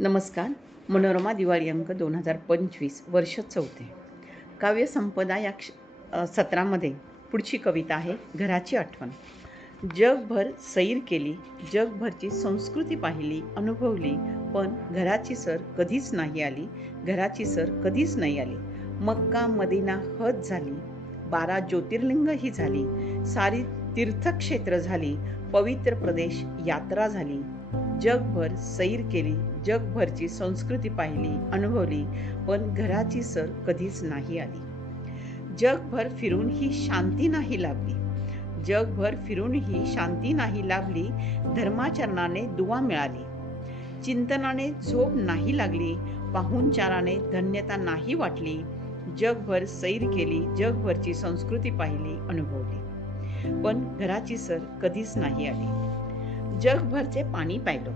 नमस्कार. मनोरमा दिवाळी अंक दोन हजार पंचवीस वर्ष चौथे. काव्यसंपदा या क्ष सत्रामध्ये पुढची कविता आहे घराची आठवण. जगभर सैर केली जगभरची संस्कृती पाहिली अनुभवली पण घराची सर कधीच नाही आली घराची सर कधीच नाही आली. मक्का मदिना हद झाली बारा ज्योतिर्लिंग ही झाली सारी तीर्थक्षेत्र झाली पवित्र प्रदेश यात्रा झाली जगभर सैर केली जगभरची संस्कृती पाहिली अनुभवली पण घराची सर कधीच नाही आली. जगभर फिरून ही शांती नाही लाभली. जगभर फिरून ही शांती नाही लाभली धर्माचरणाने दुवा मिळाली. चिंतनाने झोप नाही लागली पाहुणचाराने धन्यता नाही वाटली. जगभर सैर केली जगभरची संस्कृती पाहिली अनुभवली. पण घराची सर कधीच नाही आली. जगभरचे पाणी पाहिलो.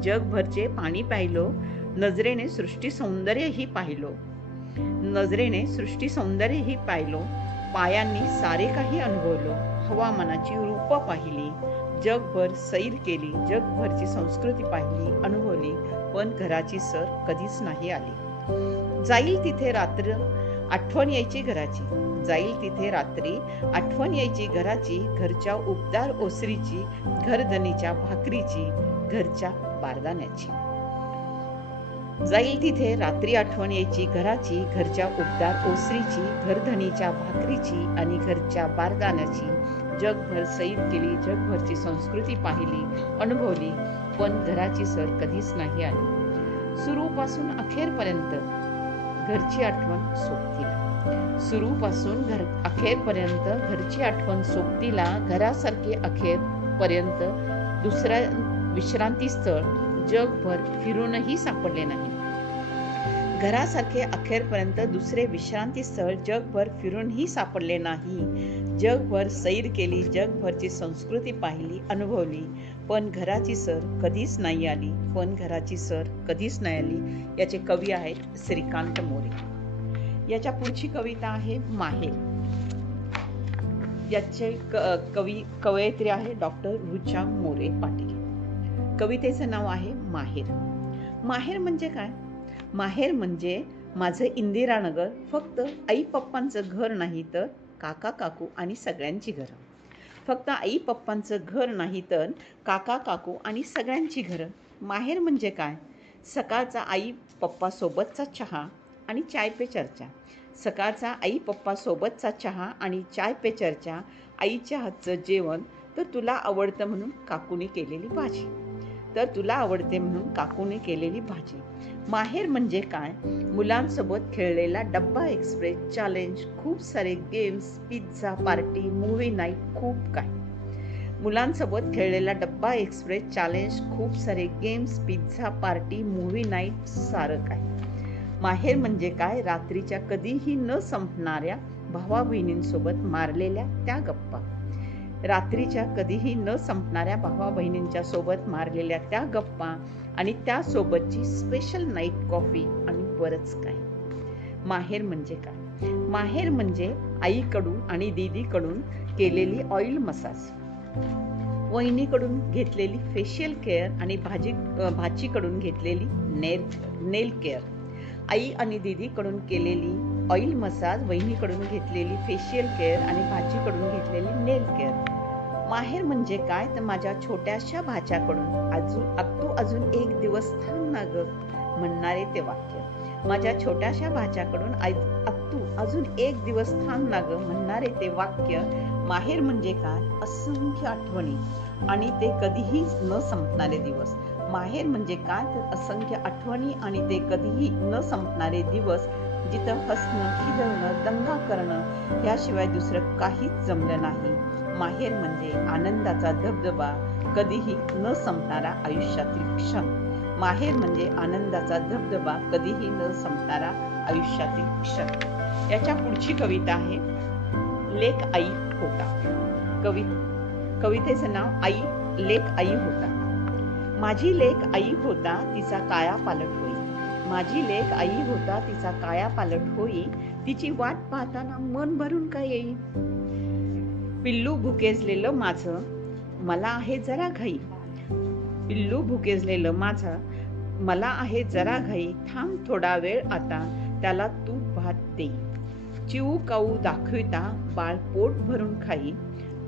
जगभरचे पाणी पाहिलो नजरेने सृष्टी सौंदर्यही पाहिलो. नजरेने सृष्टी सौंदर्यही पाहिलो. पायांनी सारे काही अनुभवलो. हवामानाची रूप पाहिली. जगभर सैर केली. जगभरची संस्कृती पाहिली अनुभवली. पण घराची सर कधीच नाही आली. जाईल तिथे रात्र आठवण यायची घराची. जाईल तिथे रात्री आठवण यायची घराची घरच्या उबदार ओसरीची घरधनीच्या भाकरीची घरच्या बारदाण्याची. जाईल तिथे रात्री आठवण यायची घराची घरच्या उबदार ओसरीची घरधनीच्या भाकरीची आणि घरच्या बारदाण्याची. जगभर सैर केली जगभरची संस्कृती पाहिली अनुभवली पण घराची सर कधीच नाही आली. सुरूपासून अखेरपर्यंत घरची आठवण सोबतीला. सुरूपासून घर अखेरपर्यंत घरची आठवण सोबतीला घरासारखे अखेरपर्यंत दुसऱ्या विश्रांती स्थळ जगभर फिरूनही सापडले नाही. घरासारखे अखेरपर्यंत दुसरे विश्रांती स्थळ जगभर फिरूनही सापडले नाही. जगभर सैर केली जगभरची संस्कृती पाहिली अनुभवली पण घराची सर कधीच नाही आली पण घराची सर कधीच नाही आली याचे कवी आहेत श्रीकांत मोरे. याच्या पुढची कविता आहे माहेर. याचे क- कवी कवयित्री आहे डॉक्टर रुचा मोरे पाटील. कवितेचं नाव आहे माहेर. माहेर म्हणजे काय? माहेर म्हणजे माझं इंदिरानगर फक्त आई पप्पांचं घर नाही तर काका काकू आणि सगळ्यांची घरं. फक्त आई पप्पांचं घर नाही तर काका काकू आणि सगळ्यांची घरं. माहेर म्हणजे काय? सकाळचा आई पप्पासोबतचा चहा आणि चाय पे चर्चा. सकाळचा आई पप्पासोबतचा चहा आणि चाय पे चर्चा आईच्या हातचं जेवण तर तुला आवडतं म्हणून काकूने केलेली भाजी. तर तुला आवडते म्हणून काकूने केलेली भाजी. माहेर म्हणजे काय? मुलांसोबत खेळलेला डब्बा एक्सप्रेस चॅलेंज खूप सारे games pizza party movie night खूप काय. मुलांसोबत खेळलेला डब्बा एक्सप्रेस चॅलेंज खूप सारे games pizza party movie night सारं काय. माहेर म्हणजे काय? रात्रीच्या कधीही न संपणाऱ्या भावा बहिणींसोबत मारलेल्या त्या गप्पा. रात्रीच्या कधीही न संपणाऱ्या भावा बहिणींच्या सोबत मारलेल्या त्या गप्पा आणि त्यासोबतची स्पेशल नाईट कॉफी आणि बरंच काही. माहेर म्हणजे काय? माहेर म्हणजे आईकडून आणि दीदीकडून केलेली ऑइल मसाज वहिनीकडून घेतलेली फेशियल केअर आणि भाजी भाचीकडून घेतलेली नेल नेल केअर आई आणि दीदीकडून केलेली ऑइल मसाज वहिनीकडून घेतलेली फेशियल केअर आणि भाचीकडून घेतलेली नेल केअर माहेर म्हणजे काय? तर माझ्या छोट्याशा भाच्याकडून. अजून आत्तू अजून एक दिवस थांब ना ग म्हणणारे ते वाक्य. माझ्या छोट्याशा भाच्याकडून आत्तू अजून एक दिवस थांब ना ग म्हणणारे ते वाक्य माहेर म्हणजे काय? असंख्य आठवणी. आणि ते कधीही न संपणारे दिवस. माहेर म्हणजे काय? तर असंख्य आठवणी आणि ते कधीही न संपणारे दिवस जिथं हसणं खिदळणं दंगा करणं याशिवाय दुसरं काहीच जमलं नाही. माहेर म्हणजे आनंदाचा धबधबा कधीही न संपणारा आयुष्यातील क्षण. माहेर म्हणजे आनंदाचा धबधबा कधीही न संपणारा आयुष्यातील क्षण. याच्या पुढची कविता आहे लेख आई होता. कवि कवितेचं नाव आई लेख आई होता. माझी लेख आई होता तिचा काया पालट होईल. माझी लेख आई होता तिचा काया पालट होई तिची वाट पाहताना मन भरून का येईल पिल्लू भुकेजलेलं माझं मला आहे जरा घाई. पिल्लू भुकेजलेलं माझं मला आहे जरा घाई. थांब थोडा वेळ आता त्याला तूप भात देई चिऊ काऊ दाखविता बाळ पोट भरून खाई.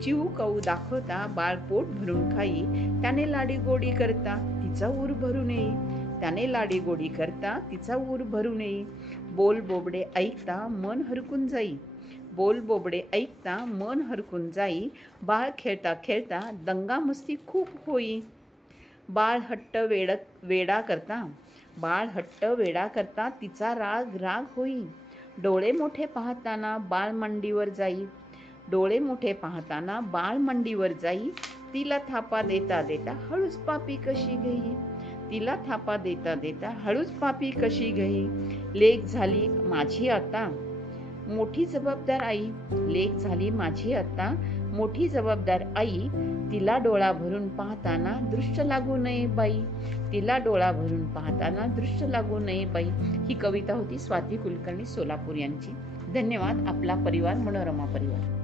चिऊ काऊ दाखवता बाळ पोट भरून खाई. त्याने लाडी गोडी करता तिचा ऊर भरून येई. त्याने लाडी गोडी करता तिचा ऊर भरून येई. बोल बोबडे ऐकता मन हरकून जाई. बोल बोबडे ऐकता मन हरकून जाई. बाळ खेळता खेळता दंगा मस्ती खूप होई. बाळ हट्ट वेड वेडा करता बाळ हट्ट वेडा करता तिचा राग राग होई. डोळे मोठे पाहताना बाळ मांडीवर जाई. डोळे मोठे पाहताना बाळ मांडीवर जाई. तिला थापा देता देता हळूच पापी कशी घेई. तिला थापा देता देता हळूच पापी कशी गई लेख झाली माझी आता. मोठी जबाबदार आई लेख झाली माझी आता. मोठी जबाबदार आई तिला डोळा भरून पाहताना दृश्य लागू नये बाई. तिला डोळा भरून पाहताना दृश्य लागू नये बाई. ही कविता होती स्वाती कुलकर्णी सोलापूर यांची. धन्यवाद आपला परिवार मनोरमा परिवार.